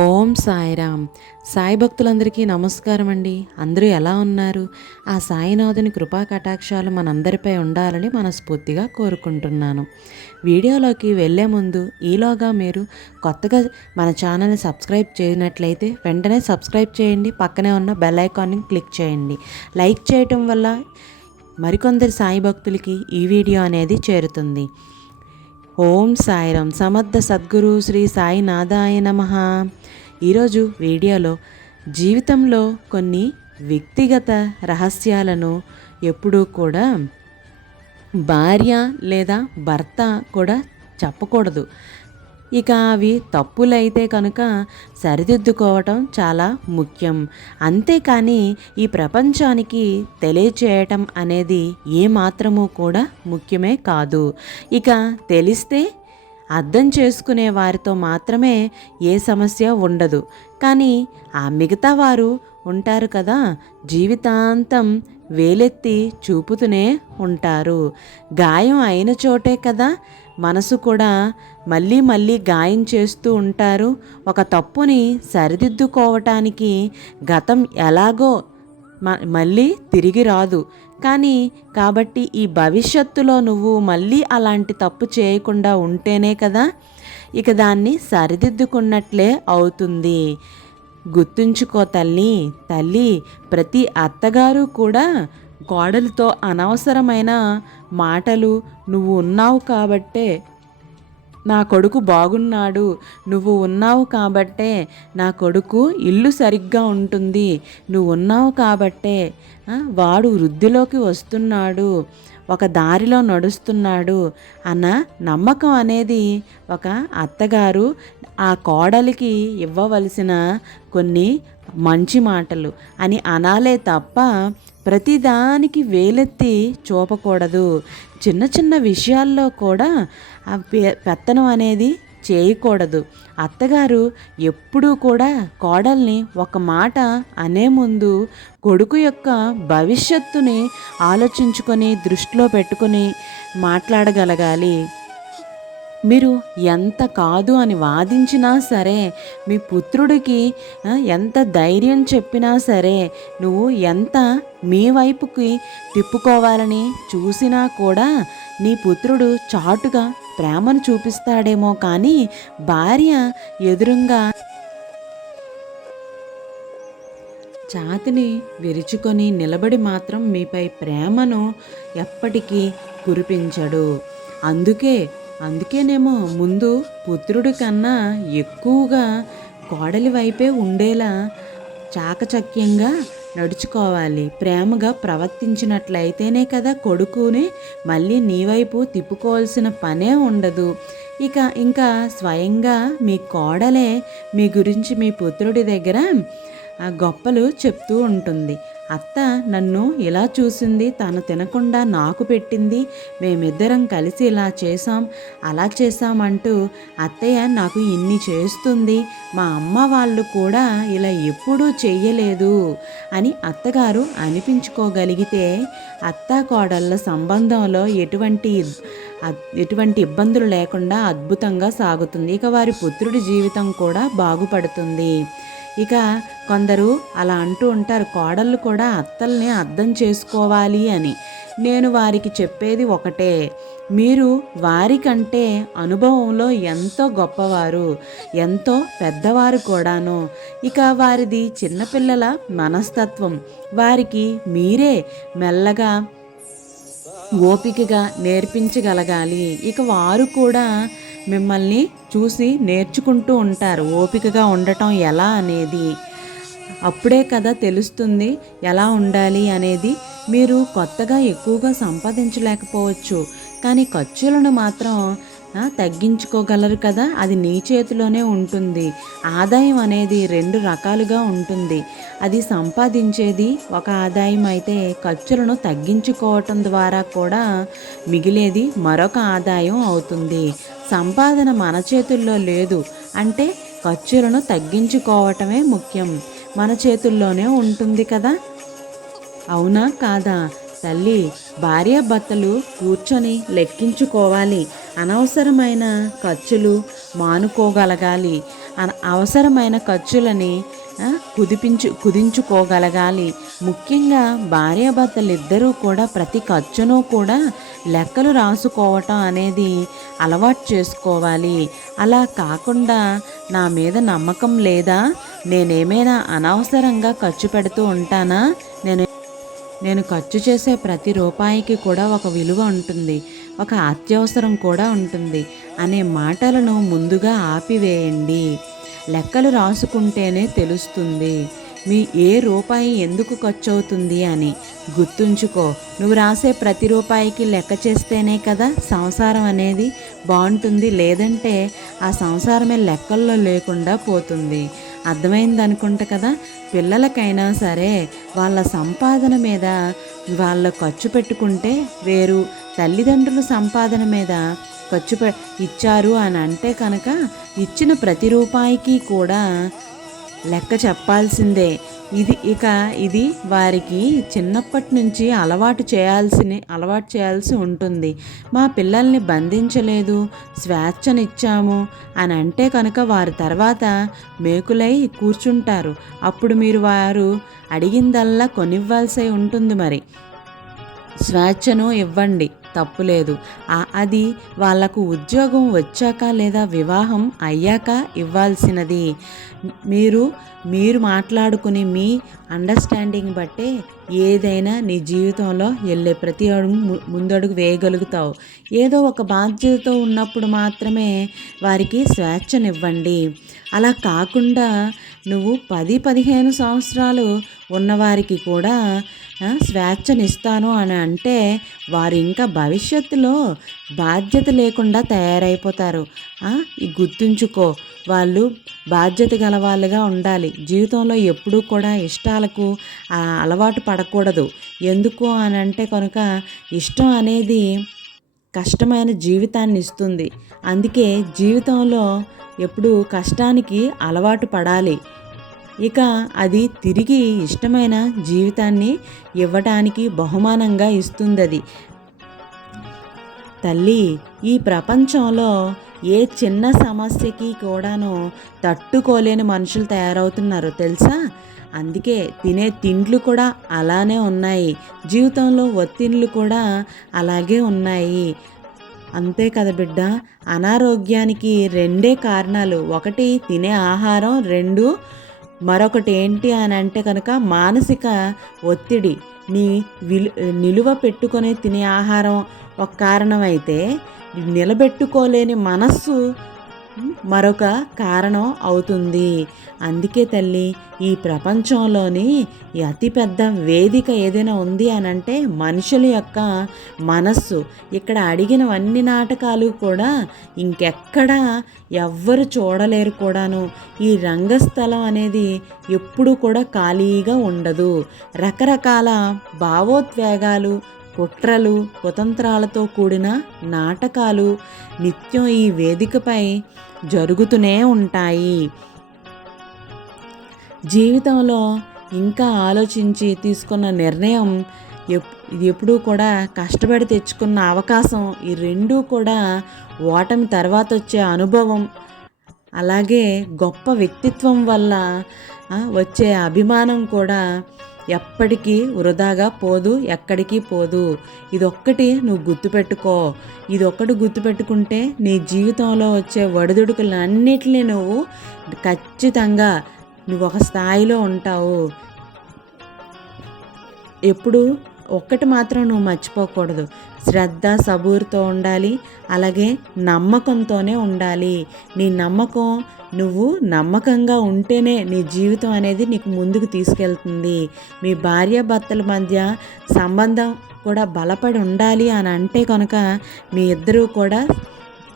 ఓం సాయిరామ్. సాయి భక్తులందరికీ నమస్కారం అండి. అందరూ ఎలా ఉన్నారు? ఆ సాయినాథుని కృపా కటాక్షాలు మనందరిపై ఉండాలని మనస్ఫూర్తిగా కోరుకుంటున్నాను. వీడియోలోకి వెళ్ళే ముందు ఈలోగా మీరు కొత్తగా మన ఛానల్ని సబ్స్క్రైబ్ చేయనట్లయితే వెంటనే సబ్స్క్రైబ్ చేయండి. పక్కనే ఉన్న బెల్ ఐకాన్ని క్లిక్ చేయండి. లైక్ చేయటం వల్ల మరికొందరు సాయి భక్తులకి ఈ వీడియో అనేది చేరుతుంది. ఓం సాయిరం. సమర్థ సద్గురు శ్రీ సాయినాథాయ నమ. ఈరోజు వీడియోలో జీవితంలో కొన్ని వ్యక్తిగత రహస్యాలను ఎప్పుడూ కూడా భార్య లేదా భర్త కూడా చెప్పకూడదు. ఇక అవి తప్పులైతే కనుక సరిదిద్దుకోవటం చాలా ముఖ్యం. అంతేకాని ఈ ప్రపంచానికి తెలియచేయటం అనేది ఏమాత్రము కూడా ముఖ్యమే కాదు. ఇక తెలిస్తే అర్థం చేసుకునే వారితో మాత్రమే ఏ సమస్య ఉండదు. కానీ ఆ మిగతా వారు ఉంటారు కదా జీవితాంతం వేలెత్తి చూపుతూనే ఉంటారు. గాయం అయిన చోటే కదా మనసు కూడా మళ్ళీ మళ్ళీ గాయం చేస్తూ ఉంటారు. ఒక తప్పుని సరిదిద్దుకోవటానికి గతం ఎలాగో మళ్ళీ తిరిగి రాదు. కానీ కాబట్టి ఈ భవిష్యత్తులో నువ్వు మళ్ళీ అలాంటి తప్పు చేయకుండా ఉంటేనే కదా ఇక దాన్ని సరిదిద్దుకున్నట్లే అవుతుంది. గుర్తుంచుకో తల్లి. తల్లి ప్రతి అత్తగారు కూడా గోడలతో అనవసరమైన మాటలు నువ్వు ఉన్నావు కాబట్టే నా కొడుకు బాగున్నాడు నువ్వు ఉన్నావు కాబట్టే నా కొడుకు ఇల్లు సరిగ్గా ఉంటుంది నువ్వు ఉన్నావు కాబట్టే వాడు వృద్ధిలోకి వస్తున్నాడు ఒక దారిలో నడుస్తున్నాడు అన్న నమ్మకం అనేది ఒక అత్తగారు ఆ కోడలికి ఇవ్వవలసిన కొన్ని మంచి మాటలు. అని అనాలే తప్ప ప్రతిదానికి వేలెత్తి చూపకూడదు. చిన్న చిన్న విషయాల్లో కూడా ఆ పెత్తనం అనేది చేయకూడదు. అత్తగారు ఎప్పుడూ కూడా కోడల్ని ఒక మాట అనే ముందు కొడుకు యొక్క భవిష్యత్తుని ఆలోచించుకొని దృష్టిలో పెట్టుకొని మాట్లాడగలగాలి. మీరు ఎంత కాదు అని వాదించినా సరే మీ పుత్రుడికి ఎంత ధైర్యం చెప్పినా సరే నువ్వు ఎంత మీ వైపుకి తిప్పుకోవాలని చూసినా కూడా నీ పుత్రుడు చాటుగా ప్రేమను చూపిస్తాడేమో కానీ భార్య ఎదురుగా ఛాతిని విరుచుకొని నిలబడి మాత్రం మీపై ప్రేమను ఎప్పటికీ కురిపించడు. అందుకే అందుకేనేమో ముందు పుత్రుడి కన్నా ఎక్కువగా కోడలి వైపే ఉండేలా చాకచక్యంగా నడుచుకోవాలి. ప్రేమగా ప్రవర్తించినట్లయితేనే కదా కొడుకుని మళ్ళీ నీ వైపు తిప్పుకోవాల్సిన పనే ఉండదు. ఇక ఇంకా స్వయంగా మీ కోడలే మీ గురించి మీ పుత్రుడి దగ్గర గొప్పలు చెప్తూ ఉంటుంది. అత్త నన్ను ఇలా చూసింది తను తినకుండా నాకు పెట్టింది మేమిద్దరం కలిసి ఇలా చేసాం అలా చేసామంటూ అత్తయ్య నాకు ఇన్ని చేస్తుంది మా అమ్మ వాళ్ళు కూడా ఇలా ఎప్పుడూ చెయ్యలేదు అని అత్తగారు అనిపించుకోగలిగితే అత్త కోడళ్ళ సంబంధంలో ఎటువంటి ఎటువంటి ఇబ్బందులు లేకుండా అద్భుతంగా సాగుతుంది. ఇక వారి పుత్రుడి జీవితం కూడా బాగుపడుతుంది. ఇక కొందరు అలా అంటూ ఉంటారు కోడళ్ళు కూడా అత్తల్ని అర్థం చేసుకోవాలి అని. నేను వారికి చెప్పేది ఒకటే మీరు వారికంటే అనుభవంలో ఎంతో గొప్పవారు ఎంతో పెద్దవారు కూడాను. ఇక వారిది చిన్నపిల్లల మనస్తత్వం. వారికి మీరే మెల్లగా ఓపికగా నేర్పించగలగాలి. ఇక వారు కూడా మిమ్మల్ని చూసి నేర్చుకుంటూ ఉంటారు. ఓపికగా ఉండటం ఎలా అనేది. అప్పుడే కదా తెలుస్తుంది ఎలా ఉండాలి అనేది. మీరు కొత్తగా ఎక్కువగా సంపాదించలేకపోవచ్చు. కానీ ఖర్చులను మాత్రం తగ్గించుకోగలరు కదా? అది నీ చేతిలోనే ఉంటుంది. ఆదాయం అనేది రెండు రకాలుగా ఉంటుంది. అది సంపాదించేది ఒక ఆదాయం అయితే ఖర్చులను తగ్గించుకోవటం ద్వారా కూడా మిగిలేది మరొక ఆదాయం అవుతుంది. సంపాదన మన చేతుల్లో లేదు అంటే ఖర్చులను తగ్గించుకోవటమే ముఖ్యం. మన చేతుల్లోనే ఉంటుంది కదా? అవునా కాదా? తల్లి భార్యాభర్తలు కూర్చొని లెక్కించుకోవాలి. అనవసరమైన ఖర్చులు మానుకోగలగాలి. అవసరమైన ఖర్చులని కుదిపించు కుదించుకోగలగాలి. ముఖ్యంగా భార్యాభర్తలు ఇద్దరూ కూడా ప్రతి ఖర్చును కూడా లెక్కలు రాసుకోవటం అనేది అలవాటు చేసుకోవాలి. అలా కాకుండా నా మీద నమ్మకం లేదా? నేనేమైనా అనవసరంగా ఖర్చు పెడుతూ ఉంటానా? నేను ఖర్చు చేసే ప్రతి రూపాయికి కూడా ఒక విలువ ఉంటుంది ఒక అత్యవసరం కూడా ఉంటుంది అనే మాటలను ముందుగా ఆపివేయండి. లెక్కలు రాసుకుంటేనే తెలుస్తుంది మీ ఏ రూపాయి ఎందుకు ఖర్చు అవుతుంది అని. గుర్తుంచుకో నువ్వు రాసే ప్రతి రూపాయికి లెక్క చేస్తేనే కదా సంసారం అనేది బాగుంటుంది లేదంటే ఆ సంసారమే లెక్కల్లో లేకుండా పోతుంది. అర్థమైంది అనుకుంటా కదా? పిల్లలకైనా సరే వాళ్ళ సంపాదన మీద వాళ్ళ ఖర్చు పెట్టుకుంటే వేరు. తల్లిదండ్రుల సంపాదన మీద ఖర్చు పె ఇచ్చారు అని అంటే కనుక ఇచ్చిన ప్రతి రూపాయికి కూడా లెక్క చెప్పాల్సిందే. ఇది ఇక ఇది వారికి చిన్నప్పటి నుంచి అలవాటు చేయాల్సిన అలవాటు చేయాల్సి ఉంటుంది. మా పిల్లల్ని బంధించలేదు స్వేచ్ఛనిచ్చాము అని అంటే కనుక వారి తర్వాత మేకులై కూర్చుంటారు. అప్పుడు మీరు వారు అడిగిందల్లా కొనివ్వాల్సి ఉంటుంది మరి. స్వేచ్ఛను ఇవ్వండి. తప్పులేదు అది వాళ్ళకు ఉద్యోగం వచ్చాక లేదా వివాహం అయ్యాక ఇవ్వాల్సినది. మీరు మీరు మాట్లాడుకుని మీ అండర్స్టాండింగ్ బట్టే ఏదైనా నీ జీవితంలో వెళ్ళే ప్రతి అడుగు ము- ముందడుగు వేయగలుగుతావు. ఏదో ఒక బాధ్యతతో ఉన్నప్పుడు మాత్రమే వారికి స్వేచ్ఛనివ్వండి. అలా కాకుండా నువ్వు పది పదిహేను సంవత్సరాలు ఉన్నవారికి కూడా స్వేచ్ఛనిస్తాను అని అంటే వారు ఇంకా భవిష్యత్తులో బాధ్యత లేకుండా తయారైపోతారు. గుర్తుంచుకో వాళ్ళు బాధ్యత గలవాళ్ళుగా ఉండాలి. జీవితంలో ఎప్పుడూ కూడా ఇష్టాలకు అలవాటు పడకూడదు. ఎందుకు అని అంటే కనుక ఇష్టం అనేది కష్టమైన జీవితాన్ని ఇస్తుంది. అందుకే జీవితంలో ఎప్పుడు కష్టానికి అలవాటు పడాలి. ఇక అది తిరిగి ఇష్టమైన జీవితాన్ని ఇవ్వటానికి బహుమానంగా ఇస్తుంది అది తల్లి ఈ ప్రపంచంలో ఏ చిన్న సమస్యకి కూడాను తట్టుకోలేని మనుషులు తయారవుతున్నారు తెలుసా? అందుకే తినే తిండ్లు కూడా అలానే ఉన్నాయి. జీవితంలో ఒత్తిళ్ళు కూడా అలాగే ఉన్నాయి. అంతే కదా బిడ్డ? అనారోగ్యానికి రెండే కారణాలు. ఒకటి తినే ఆహారం. రెండు మరొకటి ఏంటి అని అంటే కనుక మానసిక ఒత్తిడి నీ విలు నిలువ పెట్టుకొని తినే ఆహారం ఒక కారణం అయితే నిలబెట్టుకోలేని మనస్సు మరొక కారణం అవుతుంది. అందుకే తల్లి ఈ ప్రపంచంలోని అతిపెద్ద వేదిక ఏదైనా ఉంది అని అంటే మనుషుల యొక్క మనస్సు. ఇక్కడ అడిగినవన్నీ నాటకాలు కూడా ఇంకెక్కడా ఎవ్వరు చూడలేరు కూడాను. ఈ రంగస్థలం అనేది ఎప్పుడూ కూడా ఖాళీగా ఉండదు. రకరకాల భావోద్వేగాలు కుట్రలు కుతంత్రాలతో కూడిన నాటకాలు నిత్యం ఈ వేదికపై జరుగుతూనే ఉంటాయి. జీవితంలో ఇంకా ఆలోచించి తీసుకున్న నిర్ణయం ఎప్- ఎప్పుడూ కూడా కష్టపడి తెచ్చుకున్న అవకాశం ఈ రెండూ కూడా ఓటమి తర్వాత వచ్చే అనుభవం. అలాగే గొప్ప వ్యక్తిత్వం వల్ల వచ్చే అభిమానం కూడా ఎప్పటికీ వృధాగా పోదు ఎక్కడికి పోదు. ఇదొక్కటి నువ్వు గుర్తుపెట్టుకో. ఇదొక్కటి గుర్తుపెట్టుకుంటే నీ జీవితంలో వచ్చే ఒడిదుడుకులన్నిటినీ నువ్వు ఖచ్చితంగా నువ్వు ఒక స్థాయిలో ఉంటావు. ఎప్పుడు ఒక్కటి మాత్రం నువ్వు మర్చిపోకూడదు. శ్రద్ధ సబూరుతో ఉండాలి. అలాగే నమ్మకంతోనే ఉండాలి. నీ నమ్మకం నువ్వు నమ్మకంగా ఉంటేనే నీ జీవితం అనేది నీకు ముందుకు తీసుకెళ్తుంది. మీ భార్యాభర్తల మధ్య సంబంధం కూడా బలపడి ఉండాలి అని అంటే కనుక మీ ఇద్దరూ కూడా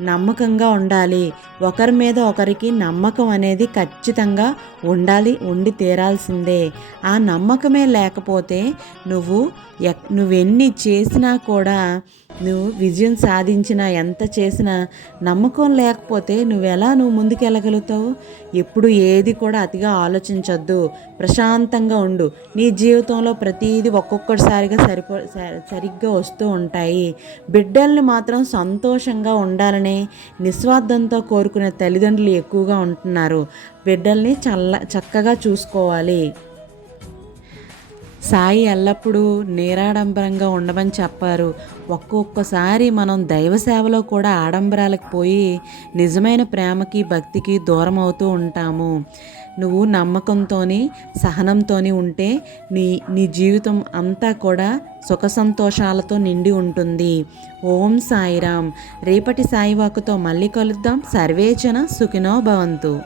నమ్మకంగా ఉండాలి. ఒకరి మీద ఒకరికి నమ్మకం అనేది ఖచ్చితంగా ఉండాలి ఉండి తీరాల్సిందే. ఆ నమ్మకమే లేకపోతే నువ్వు ఎక్ నువ్వెన్ని చేసినా కూడా నువ్వు విజయం సాధించినా ఎంత చేసినా నమ్మకం లేకపోతే నువ్వు ఎలా నువ్వు ముందుకెళ్ళగలుగుతావు? ఎప్పుడు ఏది కూడా అతిగా ఆలోచించొద్దు. ప్రశాంతంగా ఉండు. నీ జీవితంలో ప్రతిదీ ఒక్కొక్కసారిగా సరిపో సరిగ్గా వస్తూ ఉంటాయి. బిడ్డల్ని మాత్రం సంతోషంగా ఉండాలనే కన్నానే నిస్వార్థంతో కోరుకునే తల్లిదండ్రులు ఎక్కువగా ఉంటున్నారు. బిడ్డల్ని చల్ల చక్కగా చూసుకోవాలి. సాయి ఎల్లప్పుడూ నీరాడంబరంగా ఉండమని చెప్పారు. ఒక్కొక్కసారి మనం దైవ సేవలో కూడా ఆడంబరాలకు పోయి నిజమైన ప్రేమకి భక్తికి దూరం అవుతూ ఉంటాము. నువ్వు నమ్మకంతోని సహనంతోని ఉంటే నీ నీ జీవితం అంతా కూడా సుఖ సంతోషాలతో నిండి ఉంటుంది. ఓం సాయిరామ్. రేపటి సాయివాకుతో మళ్ళీ కలుద్దాం. సర్వేచన సుఖినో భవంతు.